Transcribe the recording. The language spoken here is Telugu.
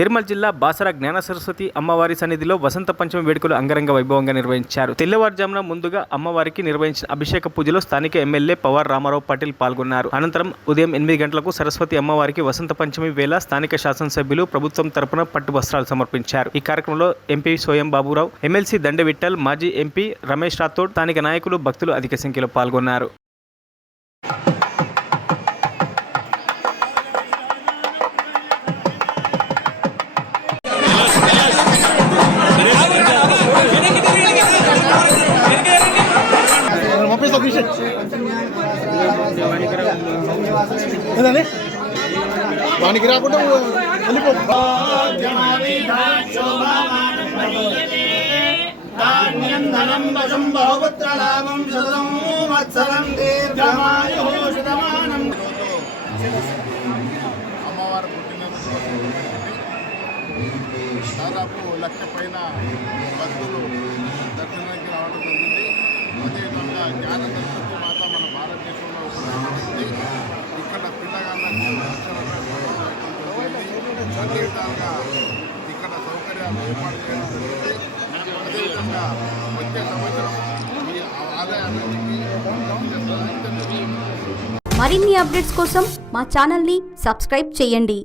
నిర్మల్ జిల్లా బాసర జ్ఞాన సరస్వతి అమ్మవారి సన్నిధిలో వసంత పంచమి వేడుకలు అంగరంగ వైభవంగా నిర్వహించారు. తెల్లవారుజామున ముందుగా అమ్మవారికి నిర్వహించిన అభిషేక పూజలో స్థానిక ఎమ్మెల్యే పవార్ రామారావు పాటిల్ పాల్గొన్నారు. అనంతరం ఉదయం 8 గంటలకు సరస్వతి అమ్మవారికి వసంత పంచమి వేళ స్థానిక శాసనసభ్యులు ప్రభుత్వం తరపున పట్టు వస్త్రాలు సమర్పించారు. ఈ కార్యక్రమంలో ఎంపీ సోయం బాబురావు, ఎమ్మెల్సీ దండ విఠల్, మాజీ ఎంపీ రమేష్ రాథోడ్, స్థానిక నాయకులు, భక్తులు అధిక సంఖ్యలో పాల్గొన్నారు. వానికి రాకుండా అమ్మవారు పుట్టినరోజు దాదాపు 1,00,000 పైన భక్తులు దర్శనానికి రావడం జరిగింది. అదేవిధంగా జ్ఞాన సరస్వతి మాత మన భారతదేశంలో ఉంది. ఇక్కడ పిల్లగాళ్ళకు అన్ని విధాలుగా ఇక్కడ సౌకర్యాలు ఏర్పాటు చేయడం జరిగింది. అదేవిధంగా వచ్చే సంవత్సరం ఈ ఆలయానికి మరిన్ని అప్డేట్స్ కోసం మా ఛానల్ని సబ్స్క్రైబ్ చేయండి.